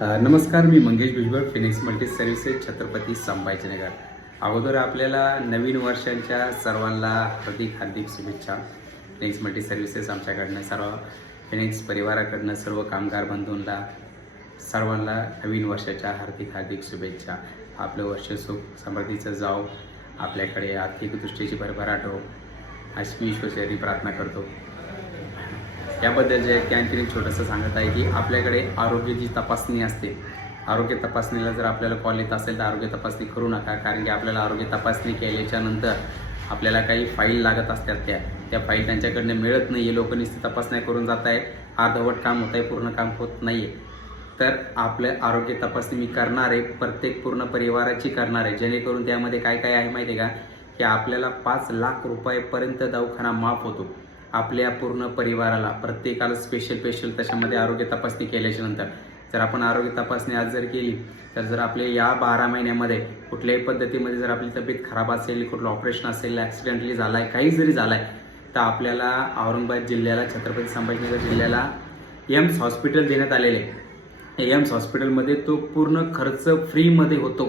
नमस्कार, मी Mangesh Bhujbal, Phoenix multi services, Chhatrapati Sambhajinagar. अगोदर आपल्याला नवीन वर्षांच्या सर्वांना हार्दिक हार्दिक शुभेच्छा. फिनिक्स मल्टी सर्व्हिसेस आमच्याकडनं सर्व फिनिक्स परिवाराकडनं सर्व कामगार बंधूंना सर्वांना नवीन वर्षाच्या हार्दिक हार्दिक शुभेच्छा. आपलं वर्ष सुख समृद्धीचं जाओ, आपल्याकडे आर्थिक दृष्टीची भरभराट हो अशी मी ईश्वराची प्रार्थना करतो. याबद्दल जे आहे ते आणखी एक छोटंसं सांगत आहे की आपल्याकडे आरोग्याची तपासणी असते. आरोग्य तपासणीला जर आपल्याला कॉल येत असेल तर आरोग्य तपासणी करू नका, कारण की आपल्याला आरोग्य तपासणी केल्याच्यानंतर आपल्याला काही फाईल लागत असतात, त्या फाईल त्यांच्याकडनं मिळत नाही आहे. लोक नुसती तपासण्या करून जात आहे, अर्धवट काम होत आहे, पूर्ण काम होत नाही आहे. तर आपलं आरोग्य तपासणी मी करणार आहे, प्रत्येक पूर्ण परिवाराची करणार आहे, जेणेकरून त्यामध्ये काय काय आहे माहिती आहे का, की आपल्याला 5 लाख रुपयापर्यंत दवाखाना माफ होतो. आपल्या पूर्ण परिवाराला प्रत्येकाला स्पेशल त्याच्यामध्ये आरोग्य तपासणी केल्याच्या नंतर जर आपण आरोग्य तपासणी आज जर केली तर जर आपले या 12 महिन्यामध्ये कुठल्याही पद्धतीमध्ये जर आपली तब्येत खराब असेल, कुठलं ऑपरेशन असेल, ॲक्सिडेंटली झाला आहे, काही जरी झाला आहे, तर आपल्याला औरंगाबाद जिल्ह्याला, छत्रपती संभाजीनगर जिल्ह्याला एम्स हॉस्पिटल देण्यात आलेले आहे. एम्स हॉस्पिटलमध्ये तो पूर्ण खर्च फ्रीमध्ये होतो.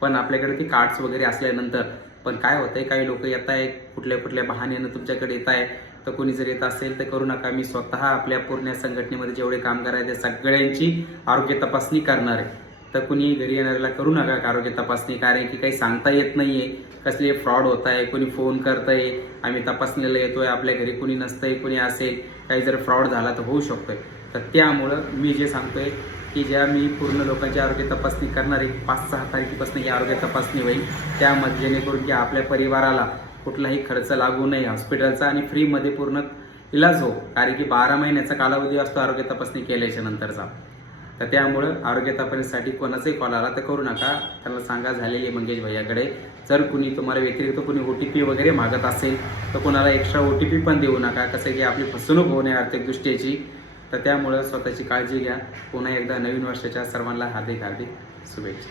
पण आपल्याकडे ते कार्ड्स वगैरे असल्यानंतर पण काय होतंय, काही लोक येत आहेत कुठल्या बहाण्यानं तुमच्याकडे येत आहे. तर कोणी जर येत असेल तर करू नका. मी स्वतः आपल्या पूर्ण संघटनेमध्ये जेवढे कामगार आहेत त्या सगळ्यांची आरोग्य तपासणी करणार आहे. तर कुणी घरी येणाऱ्याला करू नका आरोग्य तपासणी, कारण की काही सांगता येत नाहीये, कसले फ्रॉड होत आहे, कोणी फोन करतंय, आम्ही तपासणीला येतोय, आपल्या घरी कोणी नसतंय, कोणी असेल, काही जर फ्रॉड झाला तर होऊ शकतोय. तर त्यामुळं मी जे सांगतोय की ज्या मी पूर्ण लोकांची आरोग्य तपासणी करणार आहे, 5-6 तारखेपासून ही आरोग्य तपासणी होईल. त्यामध्ये जेणेकरून की आपल्या परिवाराला कुठलाही खर्च लागू नये हॉस्पिटलचा आणि फ्रीमध्ये पूर्ण इलाज हो, कारण की 12 महिन्याचा कालावधी असतो आरोग्य तपासणी केल्याच्या नंतरचा. तर त्यामुळं आरोग्य तपासणीसाठी कोणाचाही कॉल आला तर करू नका. त्यांना सांगा झालेली मंगेश भैयाकडे. जर कुणी तुम्हाला व्यतिरिक्त कोणी OTP वगैरे मागत असेल तर कोणाला एक्स्ट्रा OTP पण देऊ नका, कसं की आपली फसवणूक होऊ नये आर्थिक दृष्टीची. तर त्यामुळं स्वतःची काळजी घ्या. पुन्हा एकदा नवीन वर्षाच्या सर्वांना हार्दिक हार्दिक शुभेच्छा.